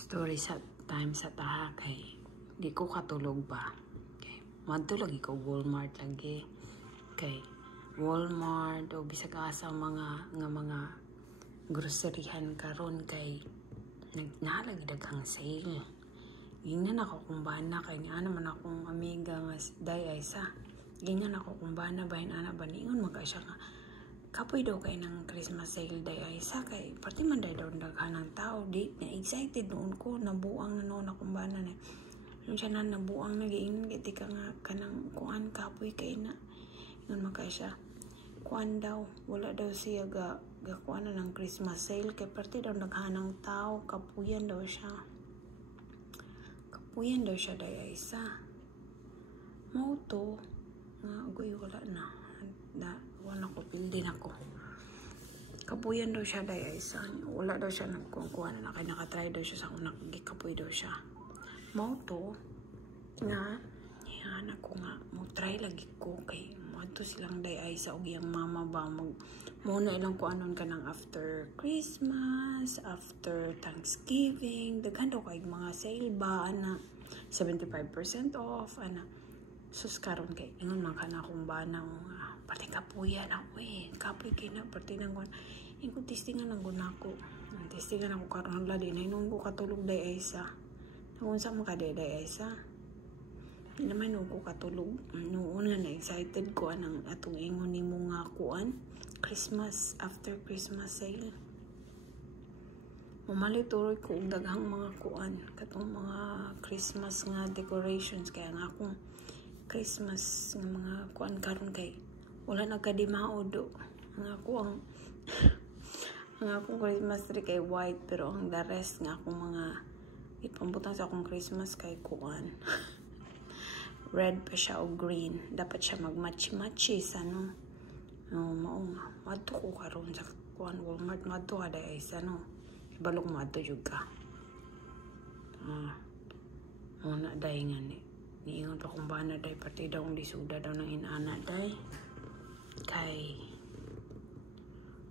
Story sa time sa taha kay di ko katulog ba. Okay. Madto lagi ko Walmart lagi. Kay Walmart o bisag asa mga groceryhan karon kay nalagi daghang sale. Gingnan ako kung bana kay nga naman akong amiga nga day ay sa. Gingnan ako kung bana bahin ana ba niingon maka siya nga kapoy daw kay ng Christmas sale day ay sa kay pati man day daw daghan ng tao di na excited noon ko nabuang na noon akong bana na yung siya na nabuang na giingin kiti ka nga kanang kuan kapoy kay na yun maka siya kuan daw wala daw siya kuan na ng Christmas sale kay pati daw daghan ng tao kapuyan daw siya day ay sa mo to nga agoy wala na wala ko pildi na ko kapuyan daw siya day ay sa wala daw siya nagkukuha na kaya nakatry daw siya sa akong nakagikapoy daw siya mo to nga yan ako nga mo try lagi ko kay mo to silang day ay sa ugyang mama ba muna ilang ko anon ka ng after Christmas after Thanksgiving daghan daw kay mga sale ba ana 75% off ana sus karon kay ingon man kana akong bana pati kapuyan ako kapoy kay na pati nang ingon testingan nang gunako testingan ako karon ladi na inong ko katulog day aysa unsa mo ka day aysa di naman ko katulog noon nga na excited ko anang atong ingon nimo nga kuan Christmas after Christmas sale mamalituroy ko og daghang mga kuan katong mga Christmas nga decorations kaya nga akong Christmas nga mga kuan karon kay wala nagkadimao do ang akong Christmas tree kay white pero ang the rest nga akong mga ipambutang sa akong Christmas kay kuan red pa siya o green dapat siya magmatch-match sa no mao nga madto ko karon sa kuan Walmart madto kada ay sa no balok madto jud ka na day nga niingon pa kung bana day pati daw ang lisuda daw ng inana day kay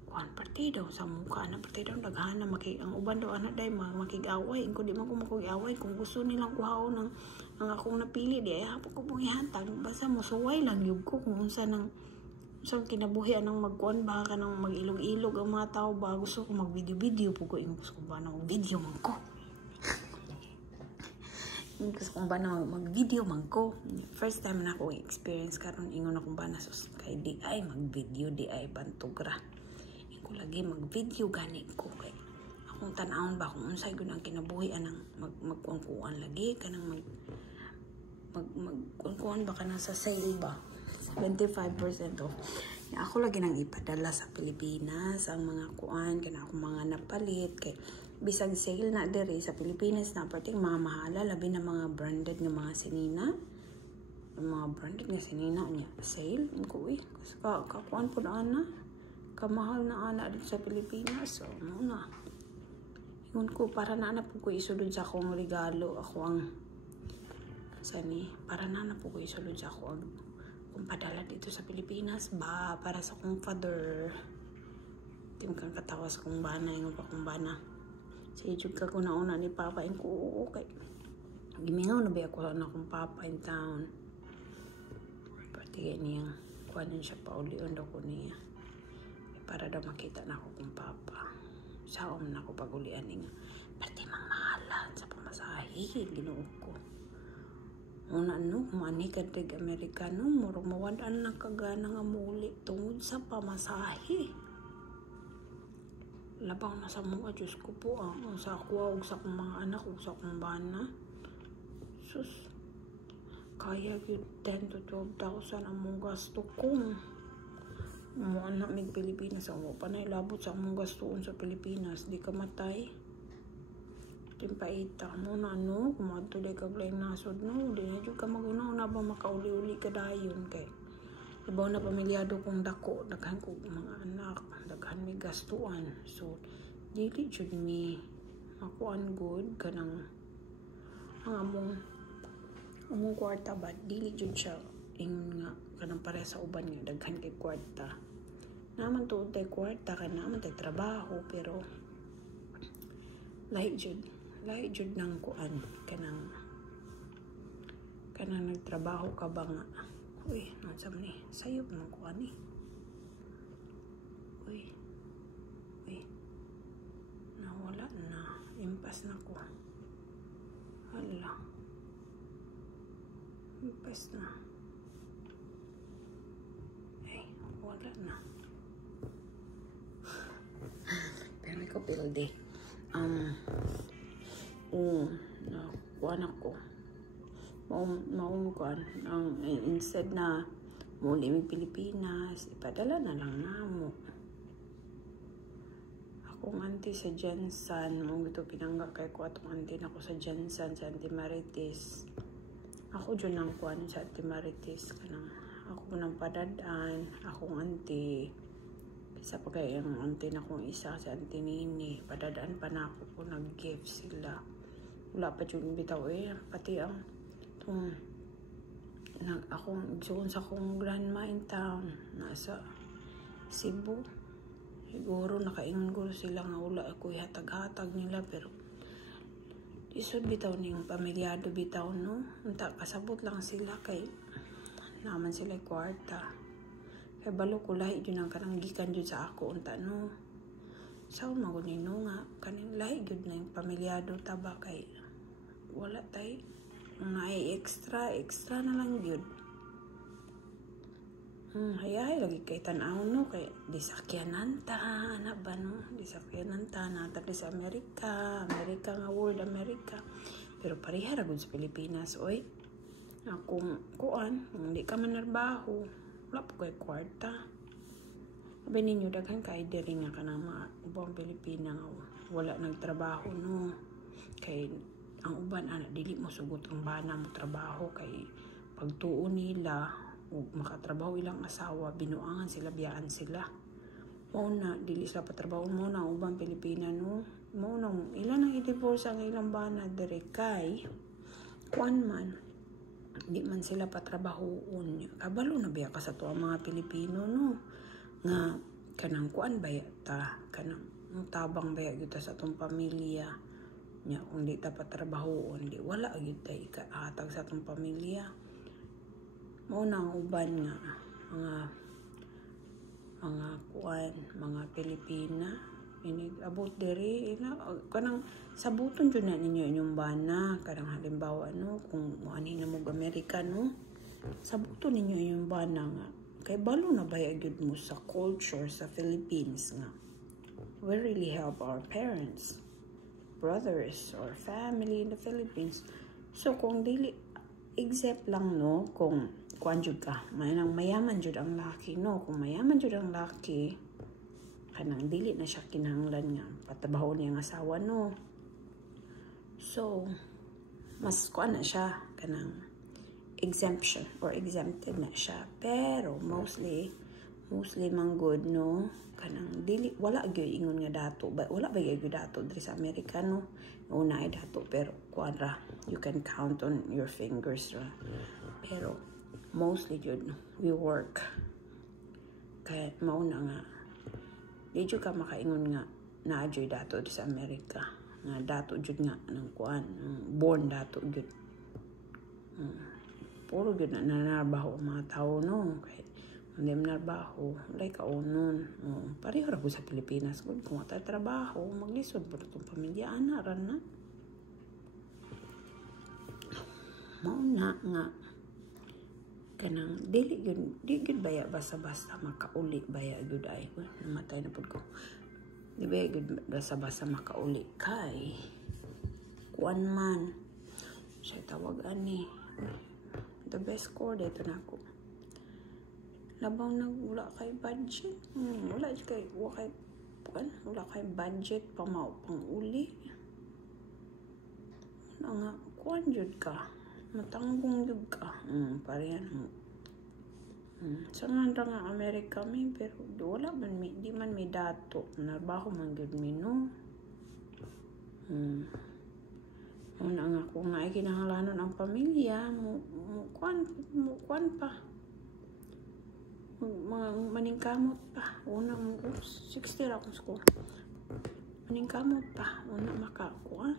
kuan pati daw sa mukha na pati daw daghan na ang uban daw anak day makig-away ko di man ko makig-away kung gusto nilang kuhaon ng ang akong napili di ay hapon ko pong ihatag basta mosuway lang yun ko kung unsa nang sa kinabuhi anang magkuan ba ka nang mag-ilog-ilog ang mga tao ba gusto ko mag-video po ko gusto ko ba na mag-video man ko gusto kong ba na mag-video man ko first time na ako experience karon ingon akong ba na sus kay di ay mag-video di ay bantugra ko lagi mag-video gani ko kay akong tan-awon ba kung unsay gyud ang kinabuhi anang magkuan lagi kanang magkuan ba kanang sa sale ba 25% off ako lagi nang ipadala sa Pilipinas ang mga kuan kana akong mga napalit kay bisag sale na diri sa Pilipinas na parting mga mahala labi na mga branded nga mga sinina niya sale ko kakuan po na ana kamahal na ana dito sa Pilipinas so muna ingon ko para na po ko isulod sa akong regalo ako ang para na po ko isulod sa ako ang kung padala dito sa Pilipinas ba para sa kong father tim kang katawas kong bana ingon pa kong bana si jud ka ko nauna ni papa in ko okay gimingaw na ba ako na akong papa in town pati niya kuanin siya pa ulion daw ko niya para daw makita na ako kong papa saom na ako pagulian niya pati mang mahalan sa pamasahe ginuo ko una mani kadig Amerikano murag mawadan na kagana nga muli tungod sa pamasahe labaw na sa mga Diyos ko po sa ako ug sa akong mga anak ug sa akong bana sus kaya yun 10 to 12,000 ang mong gasto kong mo anak mig Pilipinas ang mo panay labot sa among gastuon sa Pilipinas di ka matay timpaita mo na kumadto day kag laing nasod di na jud ka magunaw na ba makauli-uli ka dayon kay ibaw na pamilyado kong dako daghan ko mga anak daghan may gastuan so dili jud mi makuan good kanang ang among kwarta ba dili jud siya ingon nga kanang pare sa uban nga daghan kay kwarta naman tuod tay kwarta ka naman tay trabaho pero lahi jud lahi jud nang kuan kanang nagtrabaho ka ba nga. Uy, nansam ni sayop nang kuan ni. Uy. Nawala na. Impas na ko. Hala. Impas na. Ay, wala na. Pero ko pildi. Kuan ako. Maungkuan. Instead na muli may Pilipinas, ipadala na lang namo. Akong auntie sa Jensen, ito pinangga kay ko atong auntie na ko sa Jensen, sa Auntie Marites. Ako dyan ang kuan sa Auntie Marites. Ako nang padadaan, akong auntie. Isa pa kaya yung auntie na kong isa sa Auntie Nini. Padadaan pa na ako kung nag-gift sila. Wala pa dyan bitaw pati ang doon sa kong grandma in town, nasa Cebu. Siguro nakaingon ko sila nga wala ako ihatag-hatag nila, pero isod bitaw niyong pamilyado bitaw, no? Unta kasabot lang sila kay naman sila kwarta. Kay balo ko lahi yun ang kananggikan dyan sa ako, unta no. Sao magunino nga, kaning lahi yun na yung pamilyado taba kay wala tay. Ay extra na lang yun. Hayay, lagi kay tanaw no, kay disakyanan ta, anak ba no? Disakyanan ta, natag sa Amerika nga world Amerika. Pero pareha ragod sa Pilipinas, oy. Akong kuan, hindi ka manarbaho, wala po kay kwarta. Sabi ninyo, daghan kay diri nga ka ng mga ubang Pilipina nga wala nagtrabaho no. Kay ang uban anak dili mo sugot ang bana mo trabaho kay pagtuon nila o makatrabaho ilang asawa binuangan sila biyaan sila mo na dili sila patrabaho mo na ubang Pilipina no mo na ilan ang i-divorce ang ilang bana dire kay kuan man di man sila patrabahoon kabalo na biya ka sa tuwa mga Pilipino no nga kanang kuan baya ta kanang tabang baya gyud sa atong pamilya nya kung di ta patrabaho di wala gyud tay ikaatag sa atong pamilya mao na ang uban nga mga kuan mga Pilipina inig abot diri kanang sabuton jud na ninyo inyong bana kanang halimbawa no kung moani na mo Amerika no sabuton ninyo inyong bana nga kay balo na baya gyud mo sa culture sa Philippines nga we really help our parents, brothers or family in the Philippines. So kung dili except lang no kung kuan jud ka mayaman jud ang laki no kung mayaman jud ang laki kanang dili na siya kinahanglan nga patrabaho niya ang asawa no so mas kuan na siya kanang exemption or exempted na siya pero mostly man good no kanang dili wala gyud ingon nga dato wala ba gyud dato diri sa Amerika no una ay dato pero kuadra you can count on your fingers ra pero mostly jud we work kay mauna nga di jud ka makaingon nga naa jud dato sa Amerika nga dato jud nga nang kuan born dato jud puro jud na nanarbaho ang mga tao no kay hindi manarbaho like kaunon pareho ra sa Pilipinas kung wala trabaho maglisod po itong pamilya anaran na mauna nga kanang dili gyud baya basta-basta makauli baya gyud ay namatay na pud ko di baya gyud basta-basta makauli kay kuan man siya tawag ani the best core dito na ako labaw na wala kay budget wala kay budget pang uli nga kuan jud ka matanggong jud ka parehan mo sangan ra nga Amerika mi pero wala man di man mi dato narbaho man gyud mi no una nga kung naay kinahanglanon ang pamilya mo kuan pa maningkamot pa una mo 60 ra ko maningkamot pa una makakuan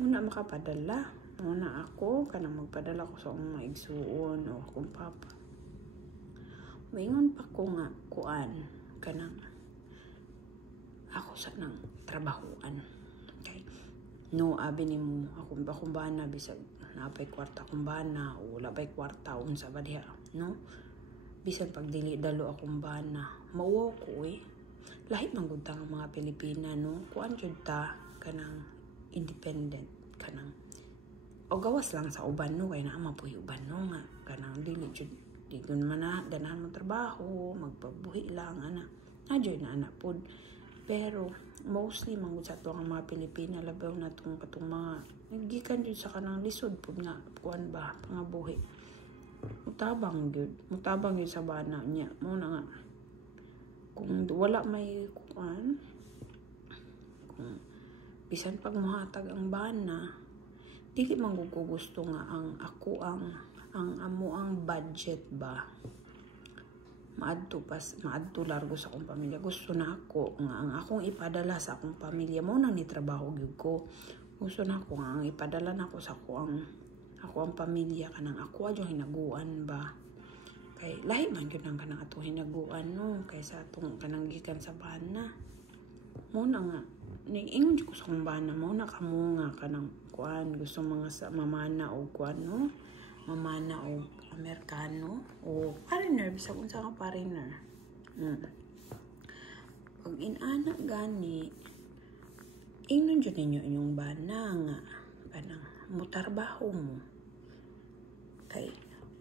makapadala. Una ako kanang magpadala ko sa akong maigsuon o akong papa. Moingon pa ko nga kuan kanang ako sa nang trabahoan. Okay. No, abi nimo akong bana bisag napay kwarta akong bana o wala pay kwarta unsa ba diha, no? Bisan pag dili dalo akong bana, mauwaw ko Lahi man gud ta nga mga Pilipina, no? Kuan jud ta kanang independent kanang o gawas lang sa uban, no? Kay naa mapuy uban, no? Nga kanang dili jud di gun man na ganahan mo trabaho, magpabuhi lang ana. Adyo na ana pod. Pero mostly man gud sa to ang mga Pilipina labaw na tong katong mga nagikan jud sa kanang lisod pod nga kuan ba pangabuhi. Mutabang yun sa bana niya. Muna nga, kung wala may kuan, kung bisan pag muhatag ang bana, dili man ko gusto nga ang amo ang budget ba. Maadto largo sa akong pamilya. Gusto na ako nga ang akong ipadala sa akong pamilya mo nang nitrabaho gyud ko. Gusto na ako nga ang ipadala na ako sa ako ang pamilya kanang ako adyo hinaguan ba. Kay lahi man gyud ang kanang ato hinaguan, no, kaysa atong kanang gikan sa bana. Muna nga ingon ko sa akong bana mo na kamo nga kanang kuan gusto mga sa mamana o kuan, no, mamana o Amerikano o foreigner bisag unsa ka foreigner. Pag inana gani ingnon jud ninyo inyong bana nga kanang mutarbaho mo. Kay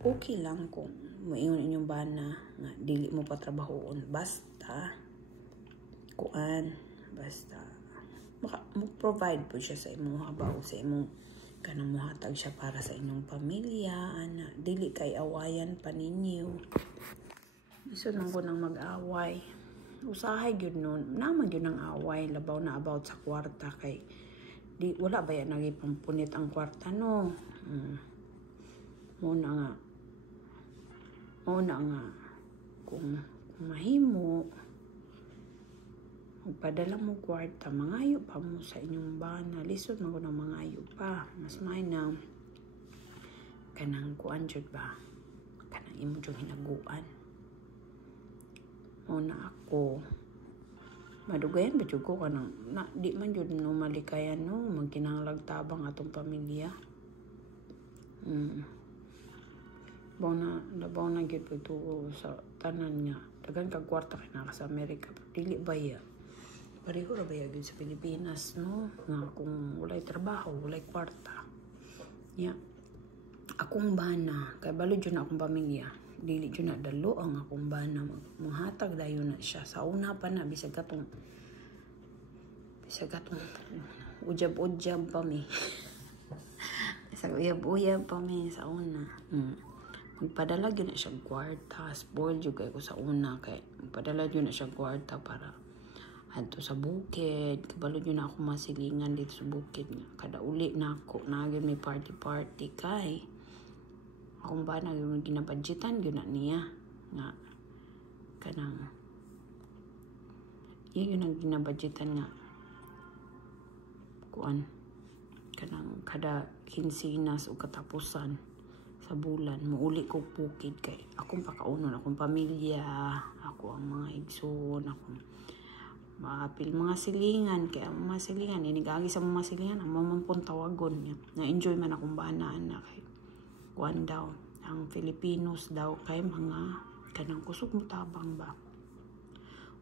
okay lang kung moingon inyong bana nga dili mo pa trabahoon basta mo-provide po siya sa imong habaw sa imong kanang muhatag siya para sa inyong pamilya ana dili kay awayan pa ninyo. Biso nang ko nang mag-away usahay gyud nun naman gyud ang away labaw na about sa kwarta kay di wala ba yan nagipampunit ang kwarta, no? Muna nga kung mahimo magpadala mo kwarta mangayo pa mo sa inyong bana lisod man ko ng mangayo pa mas may na kanang kuan jud ba kanang imo jud hinaguan. Muna ako madugayan ba jud ko kanang di man jud no malikayan, no, magkinahanglag tabang atong pamilya. Labaw na gyud po ito sa tanan niya. Dagan kag kwarta kay naka sa Amerika. Dili baya. Pareho ra baya gyud sa Pilipinas, no? Nga kung walay trabaho, walay kwarta. Nya. Akong bana, kay balo jud na akong pamilya. Dili jud na dalo ang akong bana. Muhatag dayon na siya. Sa una pa na, bisag katong ujab-ujab pa mi. Bisag uyab-uyab pa mi sa una. Magpadala yun na siya kwarta. Spoil yun kayo sa una. Kaya magpadala yun na siya kwarta para adto sa bukid. Kabalo yun na ako masilingan dito sa bukid. Kada uli na ako. Nagyan may party-party kay. Akong ba na yun ginabadgetan yun na niya. Nga. Kanang. Yun ang ginabadgetan nga. Kuan. Kanang kada kinsinas o katapusan. Sa bulan, muuli ko bukid kay akong pakaunon, akong pamilya, ako ang mga igsoon, akong maapil mga silingan, kaya ang mga silingan, inigagi sa mga silingan, ang mamampun tawagon niya. Na-enjoy man akong banaan na kay kuan daw, ang Filipinos daw kay mga kanang kusog mutabang ba.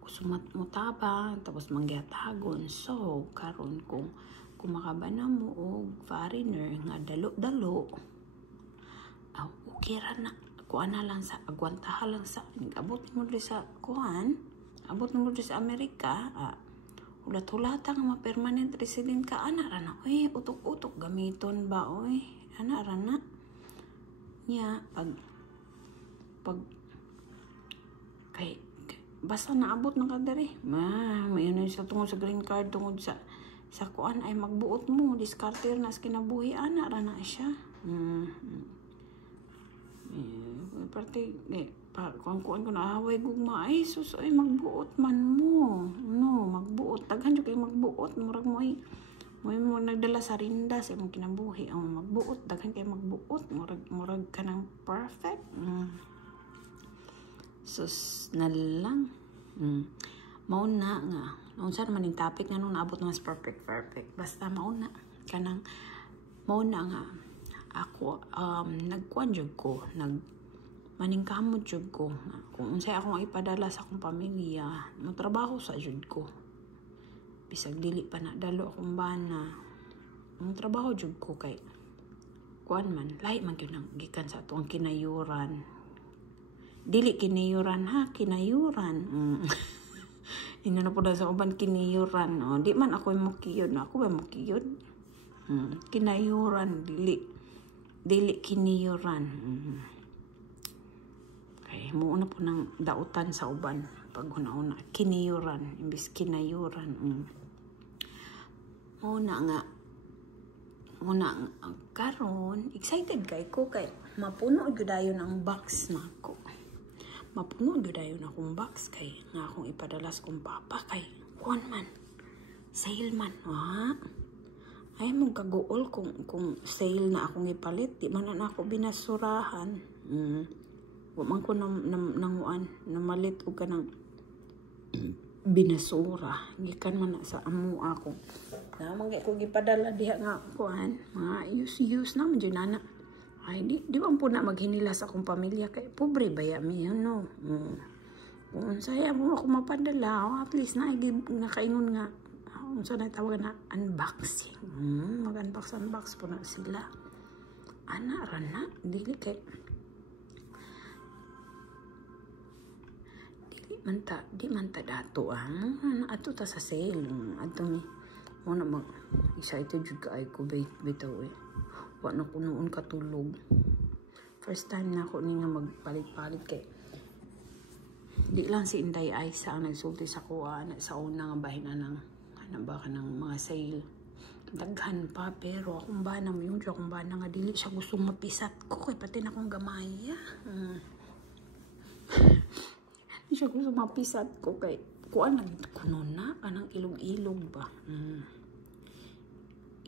Kusog mutabang, tapos mangyatagon. So, karon kung makabana mo o foreigner nga dalo-dalo, okay ra na. Kuan na lang sa agwantahan lang sa abot mo diri sa kuan. Abot mo diri sa Amerika. Ulat-ulata nga ma-permanent resident ka ana ra na. Oy, utok-utok gamiton ba oy. Ana ra na. Nya pag kay basta naabot na ka diri. Mayon na sa tungod sa green card tungod sa kuan ay magbuot mo diskarter na sa kinabuhi ana ra na siya. Parte kuan ko naaway gugma ay sus ay magbuot man mo. No, magbuot. Daghan jud kay magbuot murag mo ay mo nagdala sa rinda sa imong kinabuhi ang magbuot daghan kay magbuot murag kanang perfect. Sus na lang. Mao na nga. Unsa man ning topic nga nung naabot nga perfect. Basta mao na kanang mao na nga ako nagkuan jud ko maningkamot jud ko kung unsay akong ipadala sa akong pamilya magtrabaho sa jud ko bisag dili pa na dalo akong bana magtrabaho jud ko kay kuan man lahi man gyud nang gikan sa atong kinayuran dili kinayuran ha kinayuran ina na pud sa uban kinayuran di man ako mukiyod ako ba mukiyod kinayuran dili kinayuran muna po ng dautan sa uban pag una-una kiniyuran imbis kinayuran muna karon excited kay ko kay mapuno gyud dayon ang box nako mapuno gyud dayon akong box kay nga akong ipadala sa kong papa kay kuan man sale man ay mong kaguol kung sale na akong ipalit di man na ako binasurahan wa man ko nanguan namalit og kanang binasura gikan man sa amo ako na mangay ko gipadala diha nga kuan mga use na man jud nana ay di man po na maghinila sa akong pamilya kay pobre baya mi no kung saya mo ako mapadala at least na nakaingon nga unsa na tawag na unboxing mag-unbox po na sila ana rana dili kay di man ta dato ato ta sa sale ato ni mo na mag excited jud ka ay ko bitaw wa na ko noon katulog first time na ako ni nga magpalit-palit kay di lang si Inday Aisa ang nagsulti sa kuha sa una nga bahin ng baka ng mga sale daghan pa pero akong bana mo yung akong bana nga dili siya gusto mapisat ko kay pati na akong gamaya siya gusto mapisat ko kay kuan lang kuno na kanang ilog-ilog ba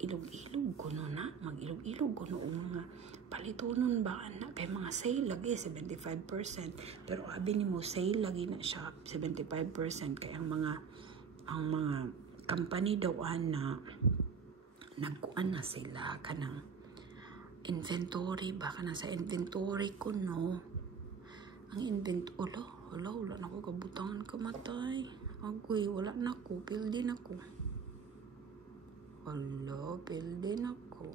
ilog-ilog kuno na mag-ilog-ilog kuno mga palitonon ba na kay mga sale lagi 75% pero abi ni mo sale lagi na siya 75% kay ang mga company daw na nagkuan na sila kanang inventory ba kanang sa inventory kuno ang inventory wala na ko kabutangan kamatay agoy wala na ko pildi na ko pildi na ko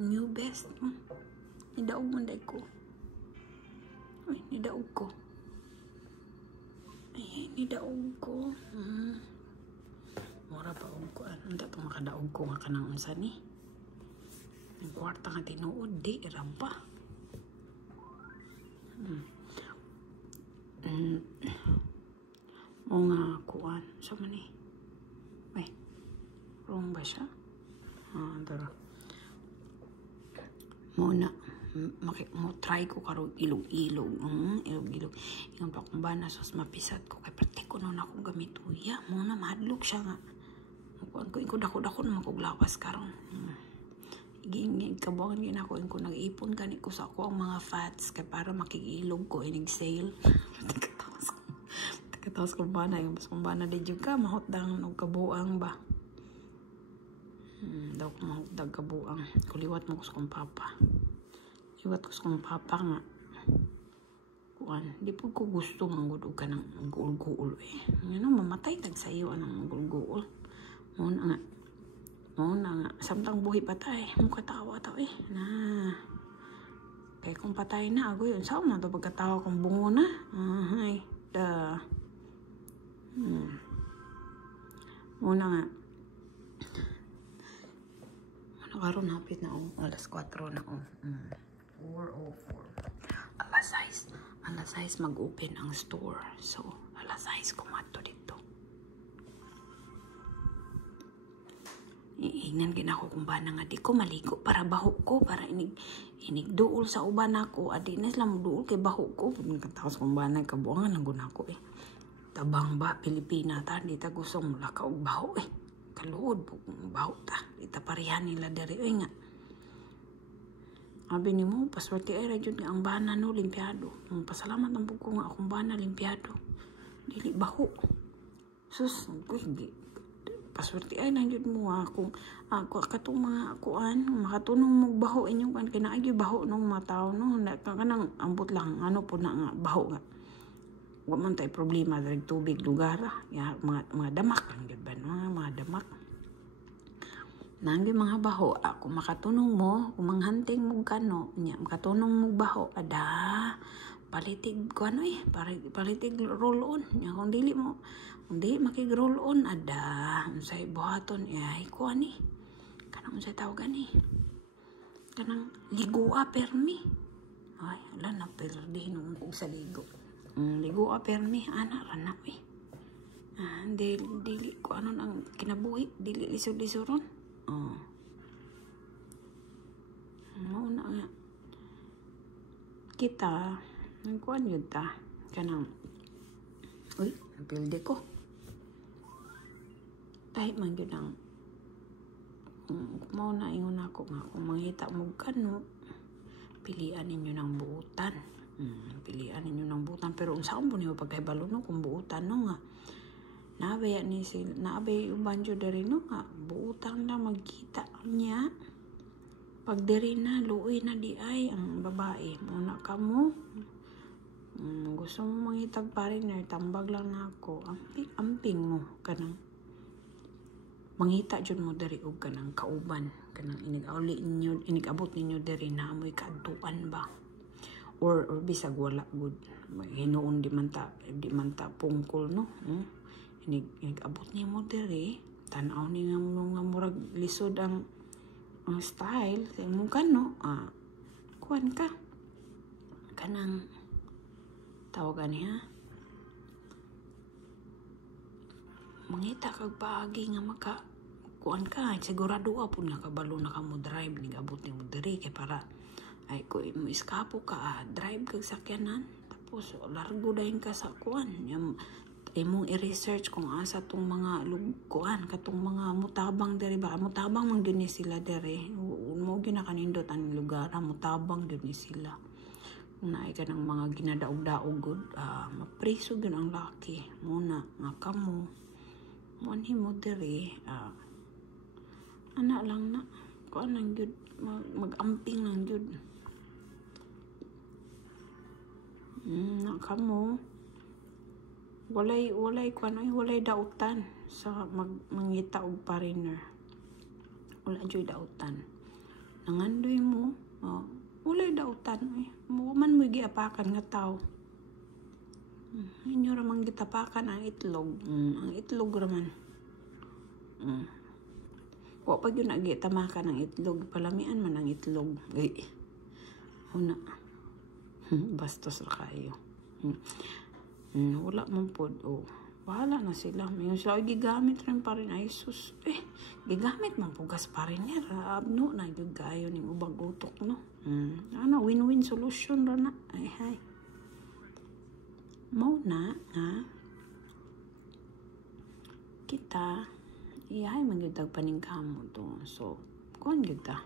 new best nidaog man day ko nidaog ko mura pa og ko ano dato makadaog ko nga kanang unsa ni ang kwarta nga tinuod di rampa o nga kuan sa man wrong ba siya tara muna mo try ko karon ilog-ilog yung pa kung ba nasos mapisat ko kay pati ko noon akong gamit uya muna mahadlok siya nga kuan ko dako-dako naman kog lawas karon kabuangan yun ako ko nag-ipon gani ko sa ako ang mga fats kaya para makikilog ko inig-sale takatawas kong bana yung mas kong bana di ka mahotdang kabuang ba daw ko mahotdag kabuang kuliwat mo ko sa kong papa nga kuan di po ko gusto manggudog ka ng guul-guul mamatay tag sa iyo anong guul-guul muna nga samtang buhi patay mukha tawa tao na kaya kung patay na agoy yun saan na ito pagkatawa kong bungo na muna nga karon hapit na alas 4 na 4:04 alas 6 mag-open ang store so alas 6 kumato dito ingnan gid ako kung bana nga di ko maligo para baho ko, para inig duol sa uban ako, adi na sila mo duol kay baho ko. Pagkataos kung bana kabuangan ang guna ko tabang ba Pilipina ta, di ta gusto mula ka og baho kaluod baho ta, di ta parehan nila diri nga. Abi ni mo paswerte ay radyod nga ang bana no limpyado. Pasalamat ang buko nga akong bana limpyado, dili baho. Sus, paswerte ay nangyod mo kung ako katong mga kuan makatunong mo baho inyong kan kinaagyo baho nung mga tao no kanang ambot lang ano po na nga baho nga wa man tay problema dali tubig lugar ya mga damak lang gyud ba no mga damak nanggi mga baho ako makatunong mo kung manghanting mo kano nya makatunong mo baho ada palitig ko ano palitig roll on nya kung dili makig-roll on ada unsay buhaton ay ko ani kanang unsay tawag ani kanang ligua permi ay ala na perdi nung sa ligo ligua permi ana rana dili ko ano nang kinabuhi dili lisod-lisoron mauna nga kita nagkuan yun ta kanang uy napilde ko kahit man yun ang kumao na ingon ako nga kung manghita mo kano pilian ninyo ng buutan pilian ninyo ng buutan pero unsaon po niyo pagkahibalo no kung buutan no nga naabay ni sila naabay uban jud diri no nga buutan na magkita niya pag diri na luoy na di ay ang babae muna kamo gusto mo mangitag partner tambag lang na ako amping mo kanang mangita jud mo diri og kanang kauban kanang inigabot ninyo diri na amoy kaadtuan ba or bisag wala good hinuon di man ta pungkol no inigabot nimo diri tan-aw ni nga murag lisod ang style sa imong kano kuan ka kanang tawagan niya mangita kag paagi nga maka kuan ka sigurado apon nga kabalo na ka mo drive ning abot nimo diri kay para ay ko mo iskapo ka drive kag sakyanan tapos largo dayon ka sa kuan imong i-research kung asa tong mga kuan katong mga mutabang diri ba mutabang man gyud ni sila diri mo gyud na kanindot ang lugar mutabang gyud ni sila naay ka ng mga ginadaog-daog good mapriso gyud ang laki muna nga kamo mo ni mo diri ana lang na kuan lang gyud mag-amping lang gyud na kamo walay kuan walay dautan sa mangita og partner wala joy dautan nangandoy mo walay dautan mo man mo giapakan nga tao inyo ra man gitapakan ang itlog raman wa pa gyud nagitamakan ang itlog palamian man ang itlog una bastos ra kayo wala man pod bahala na sila mayon sila gigamit rin pa rin ay sus gigamit man pugas pa rin abno na gyud gayo ning ubang utok no win-win solution ra na ay hay mao na nga kita iyahay man gyud tag paningkamo to so kon gyud ta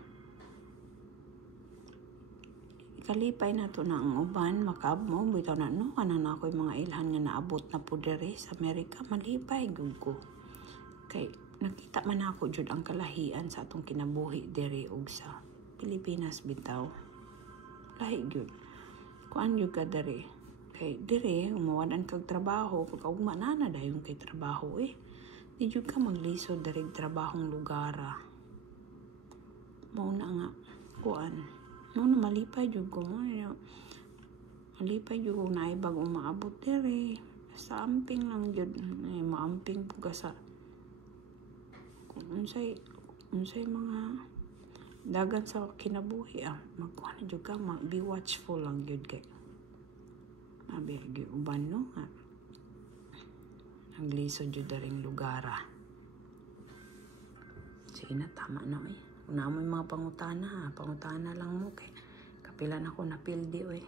kalipay na to na ang uban makabmo bitaw na no kanang ako'y mga ilhan nga naabot na po diri sa Amerika malipay gyud ko kay nakita man ako jud ang kalahian sa atong kinabuhi diri ug sa Pilipinas bitaw lahi gyud kuan gyud ka diri kay diri umawadan kag trabaho pagkaugma na dayon kay trabaho di jud ka maglisod diri trabahong lugar mao na nga kuan no malipay jud ko malipay jud ko naay bag umaabot diri sa amping lang jud maamping puga sa kung unsay mga dagan sa kinabuhi magkuha na jud ka be watchful lang jud kay abi gyud uban no ang lisod jud daring lugar sige na, tama na eh. Una mo yung mga pangutana ha. Pangutana lang mo kay kapilan ako na pildi eh.